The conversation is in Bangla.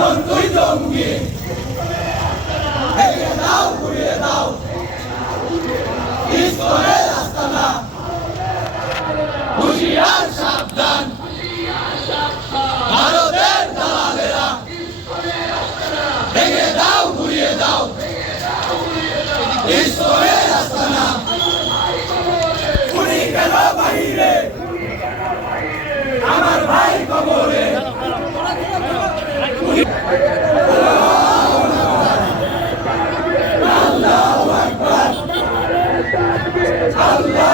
তুই জঙ্গি ভেঙে দাও ঘুরিয়ে দাও ইসকনের আস্তানা হুঁশিয়ার সাবধান ভারতের দালালেরা ভেঙে দাও ঘুরিয়ে দাও ইসকনের আস্তানা উনি গেল বাইরে আমার ভাই কবরে আল্লাহু আকবার আল্লাহ